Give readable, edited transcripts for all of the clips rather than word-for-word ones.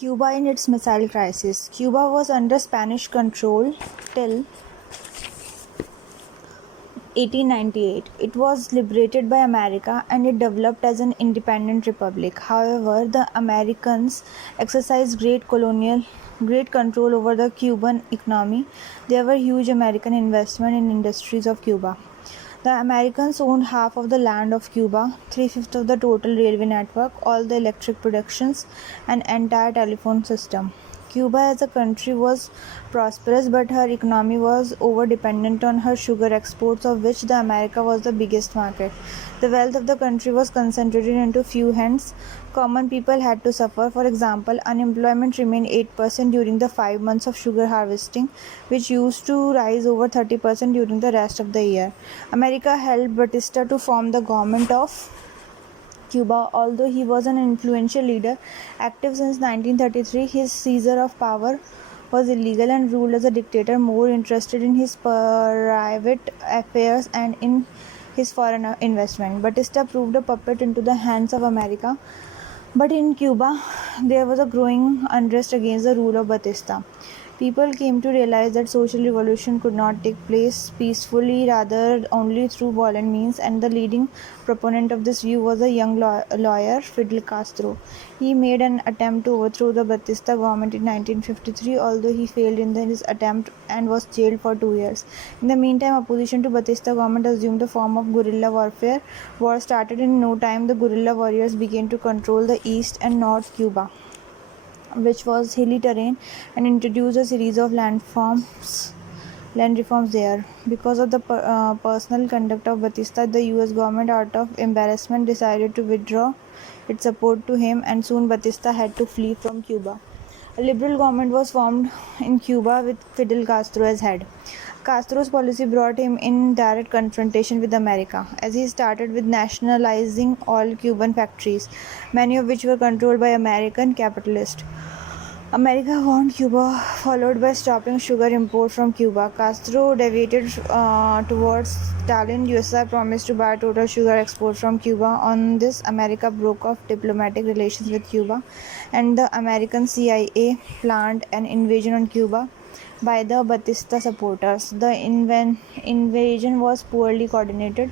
Cuba in its missile crisis. Cuba was under Spanish control till 1898. It was liberated by America and it developed as an independent republic. However, the Americans exercised great control over the Cuban economy. There were huge American investment in industries of Cuba. The Americans owned half of the land of Cuba, three-fifths of the total railway network, all the electric productions, and entire telephone system. Cuba as a country was prosperous, but her economy was over-dependent on her sugar exports, of which the America was the biggest market. The wealth of the country was concentrated into few hands. Common people had to suffer. For example, unemployment remained 8% during the 5 months of sugar harvesting, which used to rise over 30% during the rest of the year. America helped Batista to form the government of Cuba. Although he was an influential leader, active since 1933, his seizure of power was illegal and ruled as a dictator, more interested in his private affairs and in his foreign investment. Batista proved a puppet into the hands of America. But in Cuba, there was a growing unrest against the rule of Batista. People came to realize that social revolution could not take place peacefully, rather only through violent means, and the leading proponent of this view was a young lawyer, Fidel Castro. He made an attempt to overthrow the Batista government in 1953, although he failed in his attempt and was jailed for 2 years. In the meantime, opposition to Batista government assumed the form of guerrilla warfare. War started in no time. The guerrilla warriors began to control the east and north Cuba, which was hilly terrain, and introduced a series of land reforms there. Because of the personal conduct of Batista, the US government, out of embarrassment, decided to withdraw its support to him, and soon Batista had to flee from Cuba. A liberal government was formed in Cuba with Fidel Castro as head. Castro's policy brought him in direct confrontation with America, as he started with nationalizing all Cuban factories, many of which were controlled by American capitalists. America warned Cuba, followed by stopping sugar import from Cuba. Castro deviated towards Stalin. USSR promised to buy total sugar export from Cuba. On this, America broke off diplomatic relations with Cuba, and the American CIA planned an invasion on Cuba by the Batista supporters. The invasion was poorly coordinated,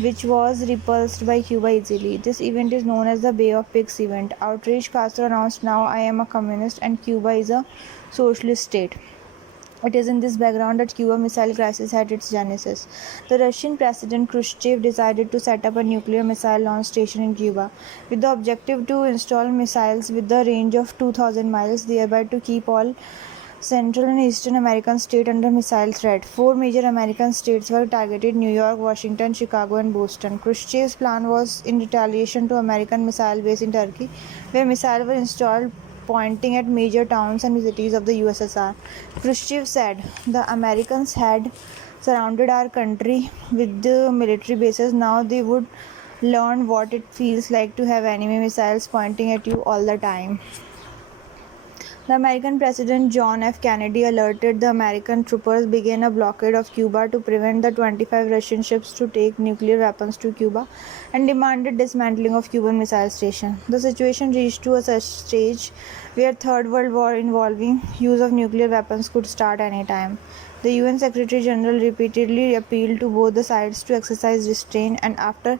which was repulsed by Cuba easily. This event is known as the Bay of Pigs event. Outraged, Castro announced, "Now I am a communist and Cuba is a socialist state." It is in this background that Cuba Missile Crisis had its genesis. The Russian President Khrushchev decided to set up a nuclear missile launch station in Cuba, with the objective to install missiles with the range of 2,000 miles, thereby to keep all Central and Eastern American states under missile threat. 4 major American states were targeted: New York, Washington, Chicago, and Boston. Khrushchev's plan was in retaliation to American missile base in Turkey, where missiles were installed pointing at major towns and cities of the USSR. Khrushchev said, "The Americans had surrounded our country with the military bases. Now they would learn what it feels like to have enemy missiles pointing at you all the time." The American President John F. Kennedy alerted the American troopers began a blockade of Cuba to prevent the 25 Russian ships to take nuclear weapons to Cuba, and demanded dismantling of Cuban missile station. The situation reached to a such stage where Third World War involving use of nuclear weapons could start any time. The UN Secretary General repeatedly appealed to both the sides to exercise restraint, and after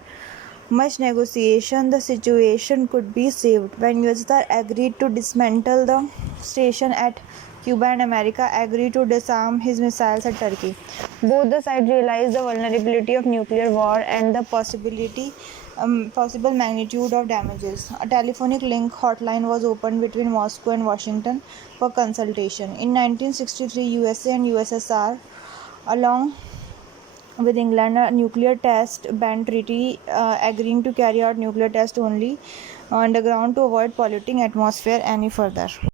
much negotiation, the situation could be saved. When USSR agreed to dismantle the station at Cuba and America agreed to disarm his missiles at Turkey, both the sides realized the vulnerability of nuclear war and the possible magnitude of damages. A telephonic link hotline was opened between Moscow and Washington for consultation. In 1963, USA and USSR, along with England, a nuclear test ban treaty agreeing to carry out nuclear tests only underground to avoid polluting atmosphere any further.